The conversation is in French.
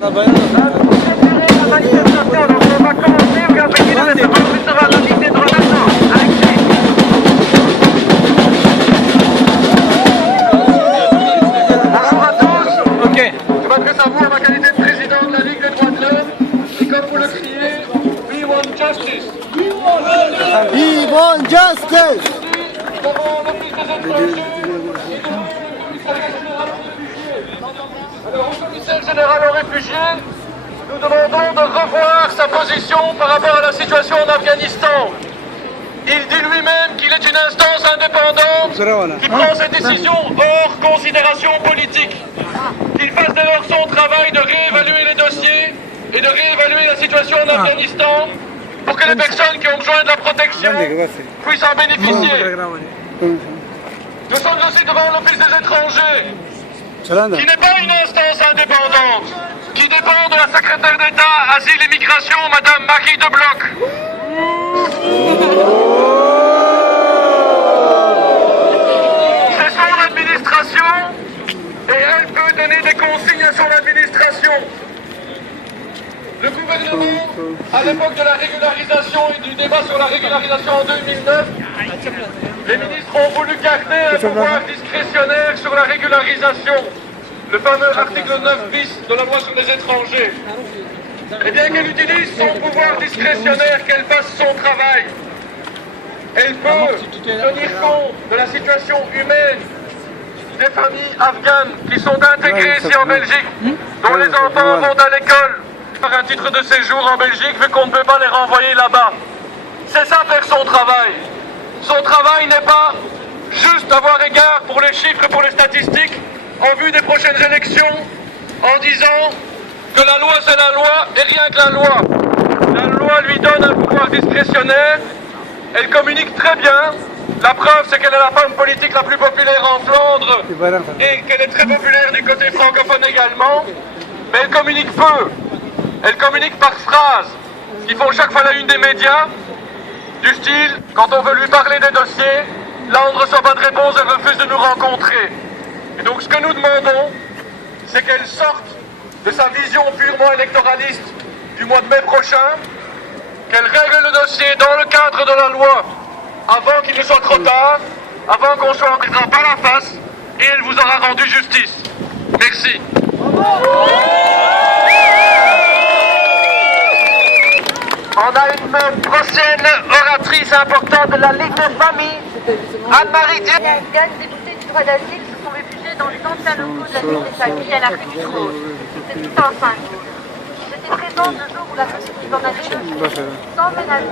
La manifestation, donc on va commencer, vous avez dit le sera la Ligue des droits de l'homme. Bonjour à tous. Ok. Je m'adresse à vous en ma qualité de président de la Ligue des droits de l'homme. Et comme vous le criez, we want justice. We want justice. Devant l'Office des étrangers Alors, au commissaire général aux réfugiés, nous demandons de revoir sa position par rapport à la situation en Afghanistan. Il dit lui-même qu'il est une instance indépendante qui prend ses décisions hors considération politique. Qu'il fasse dès lors son travail de réévaluer les dossiers et de réévaluer la situation en Afghanistan pour que les personnes qui ont besoin de la protection puissent en bénéficier. Nous sommes aussi devant l'Office des étrangers, qui n'est pas une instance indépendante, qui dépend de la secrétaire d'État Asile et Migration, Madame Marie de Bloch. C'est son administration et elle peut donner des consignes à son administration. Le gouvernement, à l'époque de la régularisation et du débat sur la régularisation en 2009, les ministres ont voulu garder un pouvoir discrétionnaire sur la régularisation, le fameux article 9 bis de la loi sur les étrangers. Et bien qu'elle utilise son pouvoir discrétionnaire, qu'elle fasse son travail, elle peut tenir compte de la situation humaine des familles afghanes qui sont intégrées ici en Belgique, dont les enfants vont à l'école par un titre de séjour en Belgique, vu qu'on ne peut pas les renvoyer là-bas. C'est ça faire son travail. Son travail n'est pas juste d'avoir égard pour les chiffres et pour les statistiques en vue des prochaines élections en disant que la loi c'est la loi et rien que la loi. La loi lui donne un pouvoir discrétionnaire, elle communique très bien. La preuve c'est qu'elle est la femme politique la plus populaire en Flandre et qu'elle est très populaire du côté francophone également. Mais elle communique peu. Elle communique par phrases qui font chaque fois la une des médias. Du style, quand on veut lui parler des dossiers, là on ne reçoit pas de réponse, elle refuse de nous rencontrer. Et donc ce que nous demandons, c'est qu'elle sorte de sa vision purement électoraliste du mois de mai prochain, qu'elle règle le dossier dans le cadre de la loi, avant qu'il ne soit trop tard, avant qu'on soit en train par la face, et elle vous aura rendu justice. Merci. On a une prochaine oratrice importante de la Ligue des familles, Anne-Marie Dieu. Afghanes déboutées du droit d'asile se sont réfugiées dans les anciens locaux de la Ligue des familles à la rue du Trône. C'était tout en 5. J'étais présente le jour où la société en a dénoncé sans ménage.